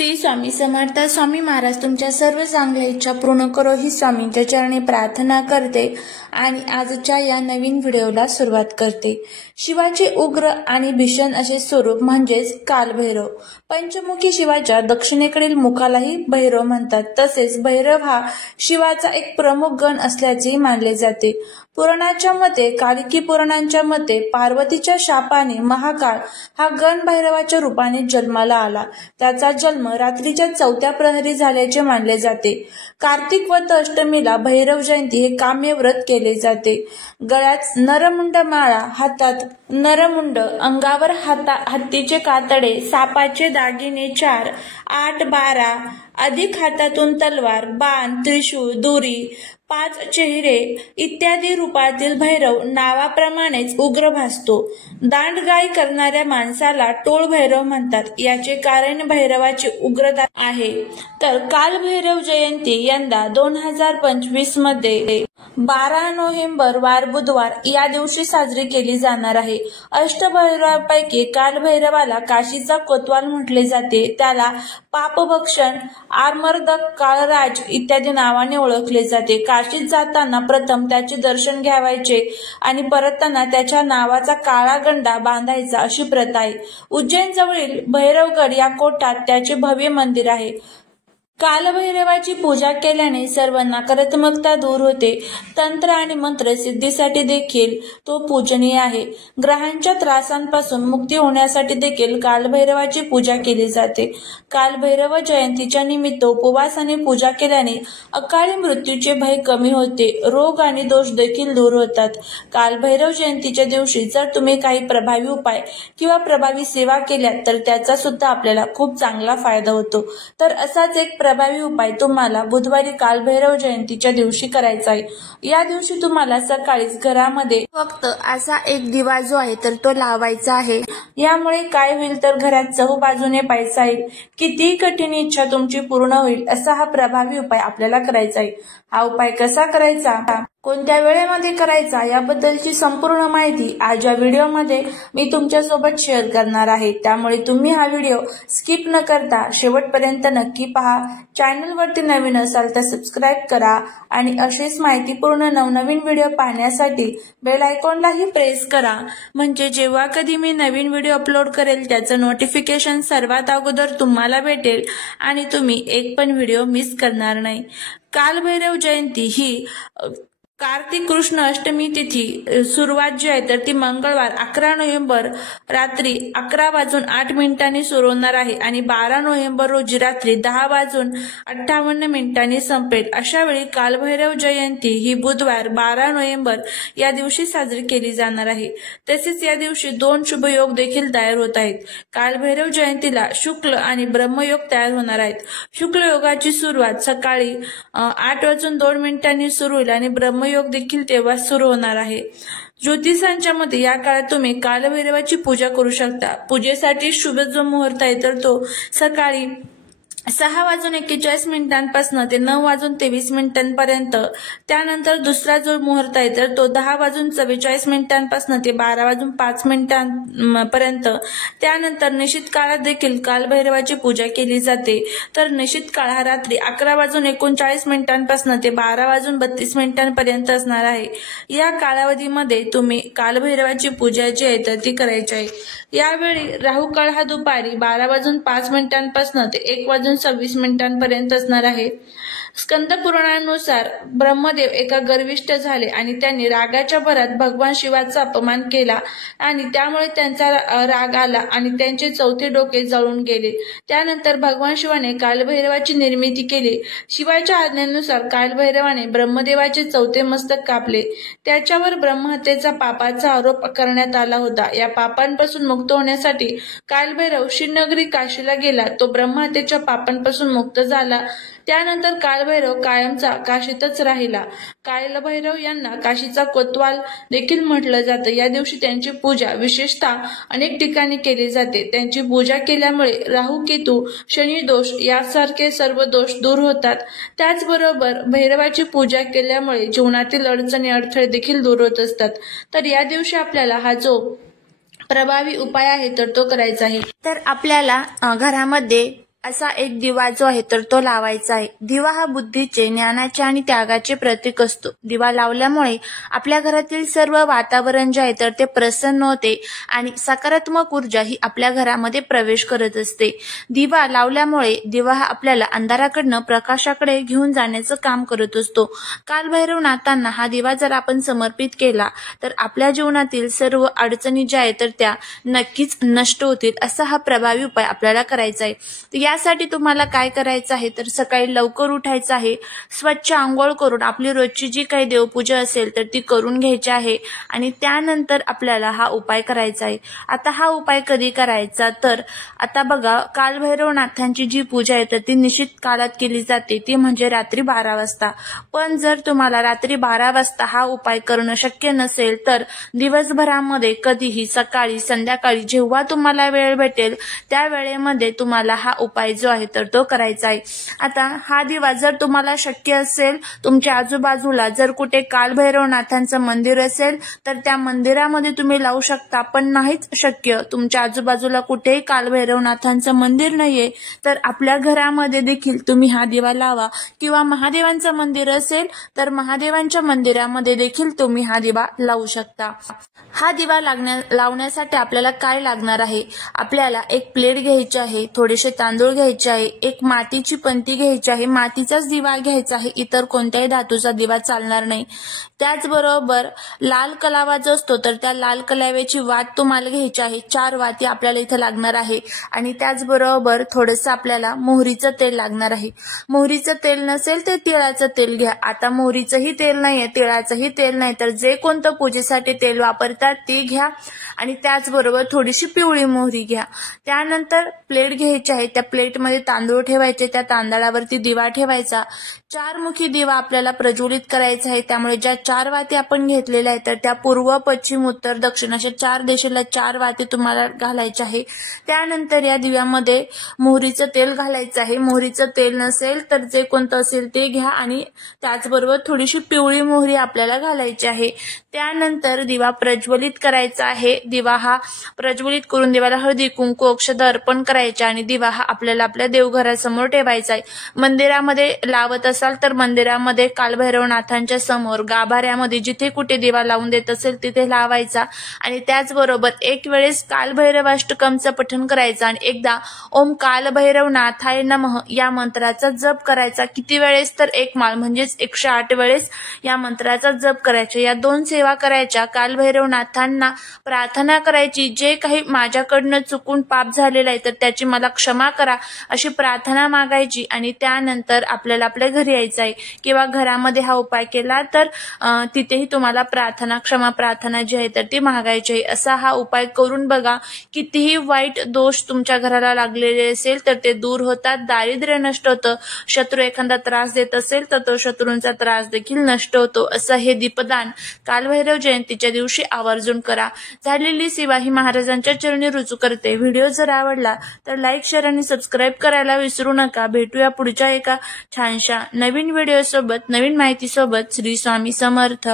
श्री स्वामी समर्थ। स्वामी महाराज तुमच्या सर्व चांगल्या इच्छा पूर्ण करो ही स्वामींच्या चरणी प्रार्थना करते आणि आजच्या या नवीन व्हिडिओला सुरुवात करते। शिवाचे उग्र आणि भीषण असे स्वरूप म्हणजेच कालभैरव। पंचमुखी शिवाच्या दक्षिणेकडील मुखालाही भैरव म्हणतात। तसेच भैरव हा शिवाचा एक प्रमुख गण असल्याचे मानले जाते। पुराणाच्या मते, कालिकी पुराणांच्या मते पार्वतीच्या शापाने महाकाळ हा गण भैरवाच्या रूपाने जन्माला आला। त्याचा जन्म रात्रीच्या 4थ्या प्रहरी झाल्याचे मानले जाते। कार्तिक वद्ध अष्टमीला भैरव जयंती हे काम्य व्रत केले जाते। गळ्यात नरमुंड माळा, हातात नरमुंड, अंगावर हत्तीचे कातडे, सापाचे दागिने 4, 8, 12 अधिक हातातून तलवार, बाण, त्रिशूळ, दोरी, 5 चेहरे इत्यादी रूपातील भैरव नावाप्रमाणेच उग्र भासतो। दांडगाई करणाऱ्या माणसाला टोळ भैरव म्हणतात। याचे कारण भैरवाची उग्रता आहे। तर कालभैरव जयंती यंदा 2025 मध्ये 12 नोव्हेंबर वार बुधवार या दिवशी साजरी केली जाणार आहे। अष्टभैरवांपैकी कालभैरवाला काशीचा कोतवाल म्हटले जाते। त्याला पापभक्षण, आर्मर्दक, काळराज इत्यादी नावाने ओळखले जाते। काशीत जाताना प्रथम त्याचे दर्शन घ्यावायचे आणि परतताना त्याच्या नावाचा काळा गंडा बांधायचा अशी प्रथा आहे। उज्जैन जवळील भैरवगड या कोटात त्याचे भव्य मंदिर आहे। कालभैरवाची पूजा केल्याने सर्व नकारात्मकता दूर होते। तंत्र आणि मंत्र सिद्धीसाठी देखील तो पूजनीय आहे। ग्रहांच्या त्रासांपासून मुक्ती होण्यासाठी देखील कालभैरवाची पूजा केली जाते। कालभैरव जयंतीच्या निमित्त उपवास आणि पूजा केल्याने अकाली मृत्यूचे भय कमी होते, रोग आणि दोष देखील दूर होतात। कालभैरव जयंतीच्या दिवशी जर तुम्ही काही प्रभावी उपाय किंवा प्रभावी सेवा केल्या तर त्याचा सुद्धा आपल्याला खूप चांगला फायदा होतो। तर असाच एक प्रभावी उपाय तुम्हाला बुधवारी कालभैरव जयंतीच्या दिवशी करायचा आहे। या दिवशी तुम्हाला सकाळीच घरामध्ये फक्त असा एक दिवा जो आहे तर तो लावायचा आहे। यामुळे काय होईल तर घरात चहूबाजूने पैसा येईल, कितीही कठीण इच्छा तुमची पूर्ण होईल असा हा प्रभावी उपाय आपल्याला करायचा आहे। हा उपाय कसा करायचा, कोणत्या वेळेमध्ये करायचा याबद्दलची संपूर्ण माहिती आज या व्हिडिओमध्ये मी तुमच्या सोबत शेअर करणार आहे। त्यामुळे तुम्ही हा व्हिडिओ स्किप न करता शेवटपर्यंत नक्की पहा। चॅनलवरती नवीन असाल तर सबस्क्राईब करा आणि अशीच माहितीपूर्ण नवनवीन व्हिडिओ पाहण्यासाठी बेल आयकॉनलाही प्रेस करा, म्हणजे जेव्हा कधी मी नवीन व्हिडिओ अपलोड करेल त्याचं नोटिफिकेशन सर्वात अगोदर तुम्हाला भेटेल आणि तुम्ही एक पण व्हिडिओ मिस करणार नाही। कालभैरव जयंती ही कार्तिक कृष्ण अष्टमी तिथी सुरुवात जी आहे तर ती मंगळवार 11 नोव्हेंबर रात्री 11:08 सुरू होणार आहे आणि 12 नोव्हेंबर रोजी रात्री 10:58 संपेल। अशा वेळी कालभैरव जयंती ही बुधवार 12 नोव्हेंबर या दिवशी साजरी केली जाणार आहे। तसेच या दिवशी 2 शुभयोग देखील तयार होत आहेत। कालभैरव जयंतीला शुक्ल आणि ब्रह्मयोग तयार होणार आहेत। शुक्ल योगाची सुरुवात सकाळी 8:02 सुरू होईल आणि ब्रह्मयोग देखील तेव्हा सुरू होणार आहे। ज्योतिषांच्या मते या काळात तुम्ही कालभैरवाची पूजा करू शकता। पूजेसाठी शुभ जो मुहूर्त आहे तर तो सकाळी 6:41 पासून ते 9:23 पर्यंत। त्यानंतर दुसरा जो मुहूर्त आहे तर तो 10:44 पासून ते 12:05 पर्यंत। त्यानंतर निशित काळात देखील कालभैरवाची पूजा केली जाते। तर निशित काळ हा रात्री 11:39 पासून ते 12:32 पर्यंत असणार आहे। या कालावधीमध्ये तुम्ही कालभैरवाची पूजा जी आहे तर ती करायची आहे। यावेळी राहू काळ हा दुपारी 12:05 पासून ते 1:26 पर्यंत असणार आहे। स्कंद पुराणानुसार ब्रह्मदेव एका गर्विष्ठ झाले आणि त्यांनी रागाच्या भरात भगवान शिवाचा अपमान केला आणि त्यामुळे त्यांचा राग आला आणि त्यांचे 4थे डोके जळून गेले। त्यानंतर भगवान शिवाने कालभैरवाची निर्मिती केली। शिवाच्या आज्ञेनुसार कालभैरवाने ब्रह्मदेवाचे 4थे मस्तक कापले। त्याच्यावर ब्रह्महत्येचा पापाचा आरोप करण्यात आला होता। या पापांपासून मुक्त होण्यासाठी कालभैरव श्रीनगरी काशीला गेला। तो ब्रह्महत्येच्या पापांपासून मुक्त झाला। त्यानंतर कालभैरव कायमचा काशीतच राहिला। कालभैरव यांना काशीचा कोतवाल देखील म्हटलं जातं। या दिवशी त्यांची पूजा विशेषतः अनेक ठिकाणी केली जाते। त्यांची पूजा केल्यामुळे राहू, केतू, शनी दोष यासारखे सर्व दोष दूर होतात। त्याचबरोबर भैरवाची पूजा केल्यामुळे जीवनातील अडचणी, अडथळे देखील दूर होत असतात। तर या दिवशी आपल्याला हा जो प्रभावी उपाय आहे तर तो करायचा आहे। तर आपल्याला घरामध्ये असा एक दिवा जो आहे तर तो लावायचा आहे। दिवा हा बुद्धीचे, ज्ञानाचे आणि त्यागाचे प्रतीक असतो। दिवा लावल्यामुळे आपल्या घरातील सर्व वातावरण जे आहे तर ते प्रसन्न होते आणि सकारात्मक ऊर्जा ही आपल्या घरामध्ये प्रवेश करत असते। दिवा लावल्यामुळे दिवा हा आपल्याला अंधाराकडनं प्रकाशाकडे घेऊन जाण्याचं काम करत असतो। कालभैरवनाथांना हा दिवा जर आपण समर्पित केला तर आपल्या जीवनातील सर्व अडचणी ज्या आहेत तर त्या नक्कीच नष्ट होतील। असा हा प्रभावी उपाय आपल्याला करायचा आहे। यासाठी तुम्हाला काय करायचं आहे तर सकाळी लवकर उठायचं आहे, स्वच्छ अंघोळ करून आपली रोजची जी काही देवपूजा असेल तर ती करून घ्यायची आहे आणि त्यानंतर आपल्याला हा उपाय करायचा आहे। आता हा उपाय कधी करायचा तर आता बघा, कालभैरवनाथांची जी पूजा आहे तर ती निश्चित काळात केली जाते, ती म्हणजे रात्री 12 वाजता। पण जर तुम्हाला रात्री 12 वाजता हा उपाय करणं शक्य नसेल तर दिवसभरामध्ये कधीही सकाळी संध्याकाळी जेव्हा तुम्हाला वेळ भेटेल त्या वेळेमध्ये तुम्हाला हा उपाय जो आहे तर तो करायचा आहे। आता हा दिवा जर तुम्हाला शक्य असेल, तुमच्या आजूबाजूला जर कुठे कालभैरवनाथांचं मंदिर असेल तर त्या मंदिरामध्ये तुम्ही लावू शकता, पण नाहीच शक्य, तुमच्या आजूबाजूला कुठेही कालभैरवनाथांचं मंदिर नाहीये तर आपल्या घरामध्ये देखील तुम्ही हा दिवा लावा, किंवा महादेवांचं मंदिर असेल तर महादेवांच्या मंदिरामध्ये देखील तुम्ही हा दिवा लावू शकता। हा दिवा लावण्यासाठी आपल्याला काय लागणार आहे, आपल्याला एक प्लेट घ्यायची आहे, थोडेसे तांदूळ घ्यायचे आहे, एक मातीची पंती घ्यायची आहे, मातीचाच दिवा घ्यायचा आहे, इतर कोणत्याही धातूचा दिवा चालणार नाही। त्याचबरोबर लाल कलावा जो असतो तर त्या लाल कलाव्याची वात तुम्हाला घ्यायची आहे, 4 वाती आपल्याला इथे लागणार आहे आणि त्याचबरोबर थोडंसं आपल्याला मोहरीचं तेल लागणार आहे। मोहरीचं तेल नसेल तर तिळाचं तेल घ्या। आता मोहरीचंही तेल नाहीये, तिळाचंही तेल नाही तर जे कोणतं पूजेसाठी तेल वापरतात ते घ्या आणि त्याचबरोबर थोडीशी पिवळी मोहरी घ्या। त्यानंतर प्लेट घ्यायची आहे, त्या प्लेटमध्ये तांदूळ ठेवायचे, त्या तांदळावरती दिवा ठेवायचा, 4 मुखी दिवा आपल्याला प्रज्वलित करायचा आहे। त्यामुळे ज्या 4 वाती आपण घेतलेल्या आहेत तर त्या पूर्व, पश्चिम, उत्तर, दक्षिण अशा 4 दिशेला 4 वाती तुम्हाला घालायच्या आहे। त्यानंतर या दिव्यामध्ये मोहरीचं तेल घालायचं आहे। मोहरीचं तेल नसेल तर जे कोणतं असेल ते घ्या आणि त्याचबरोबर थोडीशी पिवळी मोहरी आपल्याला घालायची आहे। त्यानंतर दिवा प्रज्वलित करायचा आहे। दिवा हा प्रज्वलित करून देवाला हळदी कुंकू अक्षता अर्पण करायचे आणि दिवा हा आपल्याला आपल्या देवघरासमोर ठेवायचा आहे। मंदिरामध्ये लावत असाल तर मंदिरामध्ये कालभैरवनाथांच्या समोर गाभाऱ्यामध्ये जिथे कुठे दिवा लावून देत असेल तिथे लावायचा आणि त्याचबरोबर एक वेळेस कालभैरवाष्टकमचं पठण करायचं आणि एकदा ओम कालभैरवनाथाय नमः या मंत्राचा जप करायचा। किती वेळेस तर 1 माळ म्हणजेच 108 वेळेस या मंत्राचा जप करायचा। या 2 सेवा करायच्या, कालभैरवनाथांना प्रार्थना करायची, जे काही माझ्याकडनं चुकून पाप झालेलं आहे तर त्याची मला क्षमा करा अशी प्रार्थना मागायची आणि त्यानंतर आपल्याला आपल्या घरी यायचं आहे, किंवा घरामध्ये हा उपाय केला तर तिथेही तुम्हाला क्षमा प्रार्थना जी आहे तर ती मागायची आहे। असा हा उपाय करून बघा, कितीही वाईट दोष तुमच्या घराला लागलेले असेल तर ते दूर होतात, दारिद्र्य नष्ट होतं, शत्रू एखादा त्रास देत असेल तर तो शत्रूंचा त्रास देखील नष्ट होतो। असं हे दीपदान कालभैरव जयंतीच्या दिवशी आवर्जून करा। झालेली सेवा ही महाराजांच्या चरणी रुजू करते। व्हिडिओ जर आवडला तर लाईक, शेअर आणि सबस्क्राईब करायला विसरू नका। भेटूया पुढच्या एका छानशा नवीन व्हिडिओ सोबत, नवीन माहिती सोबत। श्री स्वामी समर्थ।